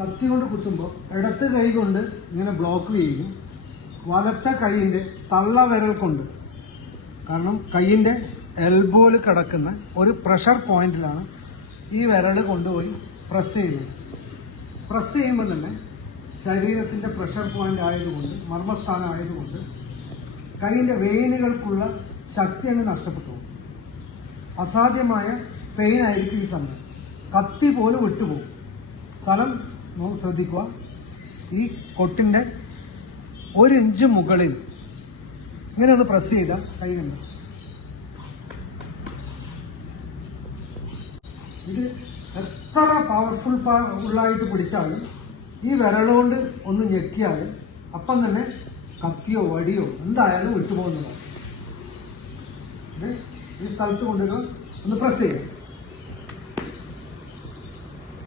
കത്തി കൊണ്ട് കുത്തുമ്പോൾ ഇടത്ത് കൈ കൊണ്ട് ഇങ്ങനെ ബ്ലോക്ക് ചെയ്യും, വലത്തെ കൈയിൻ്റെ തള്ളവിരൽ കൊണ്ട്, കാരണം കൈയിൻ്റെ എൽബോയിൽ കിടക്കുന്ന ഒരു പ്രഷർ പോയിന്റിലാണ് ഈ വിരൽ കൊണ്ടുപോയി പ്രസ് ചെയ്യുന്നത്. പ്രസ് ചെയ്യുമ്പോൾ തന്നെ ശരീരത്തിൻ്റെ പ്രഷർ പോയിന്റ് ആയതുകൊണ്ട്, മർമ്മസ്ഥാനം ആയതുകൊണ്ട് കൈയിൻ്റെ വെയിനുകൾക്കുള്ള ശക്തി അങ്ങ് നഷ്ടപ്പെട്ടു പോകും. അസാധ്യമായ പെയിൻ ആയിരിക്കും ഈ സമയം. കത്തി പോലും വിട്ടുപോകും. സ്ഥലം ശ്രദ്ധിക്കുക. ഈ കൊട്ടിൻ്റെ 1 ഇഞ്ച് മുകളിൽ ഇങ്ങനെ ഒന്ന് പ്രസ് ചെയ്താൽ കൈയുണ്ട്. ഇത് എത്ര ഉള്ളായിട്ട് പിടിച്ചാലും ഈ വിരലുകൊണ്ട് ഒന്ന് ഞെക്കിയാലും അപ്പം തന്നെ കത്തിയോ വടിയോ എന്തായാലും വിട്ടുപോകുന്നതാണ്. ഈ സ്ഥലത്ത് കൊണ്ടുവരുമ്പോൾ ഒന്ന് പ്രസ് ചെയ്യാം.